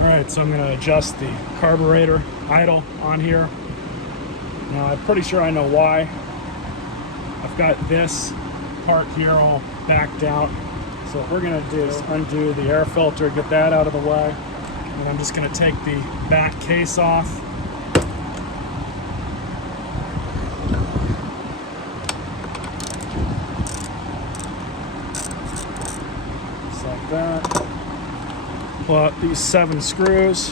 Alright, so I'm going to adjust the carburetor idle on here. Now I'm pretty sure I know why. I've got this part here all backed out. So what we're going to do is undo the air filter, get that out of the way. And I'm just going to take the back case off. Just like that. Pull out these 7 screws.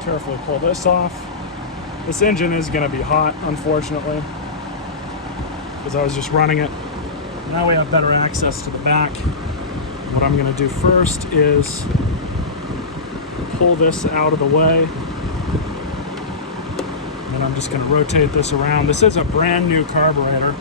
Carefully pull this off. This engine is going to be hot, unfortunately, because I was just running it. Now we have better access to the back. What I'm going to do first is pull this out of the way. And I'm just going to rotate this around. This is a brand new carburetor.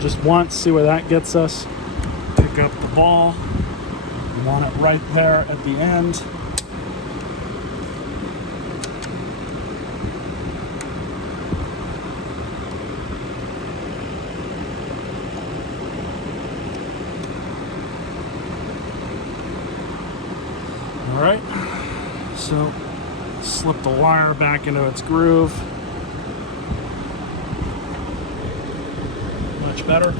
Just once, see where that gets us. Pick up the ball. You want it right there at the end. All right, so slip the wire back into its groove. Much better.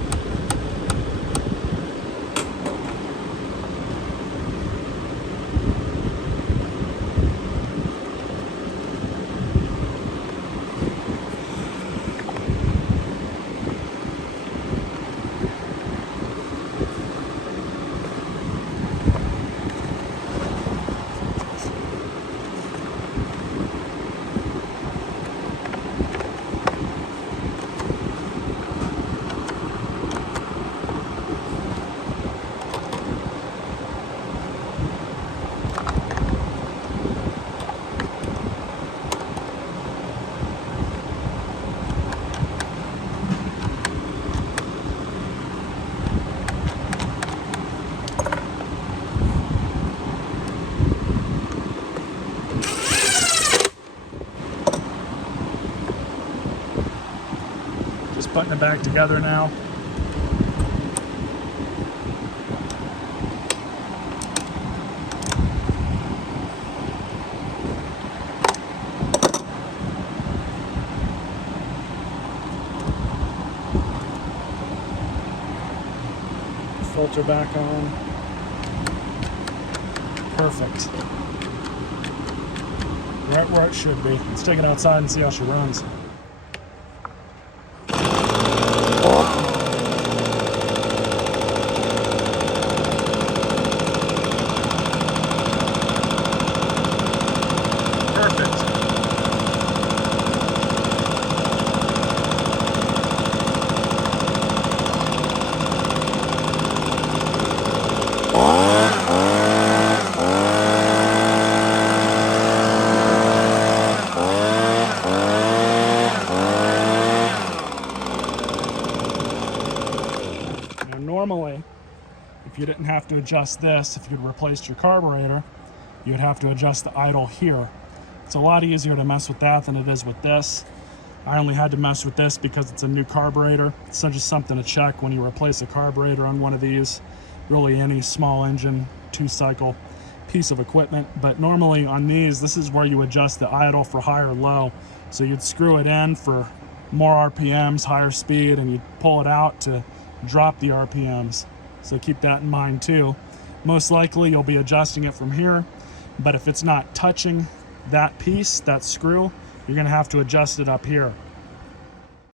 Just putting it back together now. Filter back on. Perfect. Right where it should be. Let's take it outside and see how she runs. Normally, if you didn't have to adjust this, if you'd replaced your carburetor, you'd have to adjust the idle here. It's a lot easier to mess with that than it is with this. I only had to mess with this because it's a new carburetor. It's just something to check when you replace a carburetor on one of these, really any small engine, 2-cycle piece of equipment. But normally on these, this is where you adjust the idle for high or low. So you'd screw it in for more RPMs, higher speed, and you'd pull it out to drop the RPMs. So keep that in mind too. Most likely you'll be adjusting it from here, but if it's not touching that piece, that screw, you're gonna have to adjust it up here.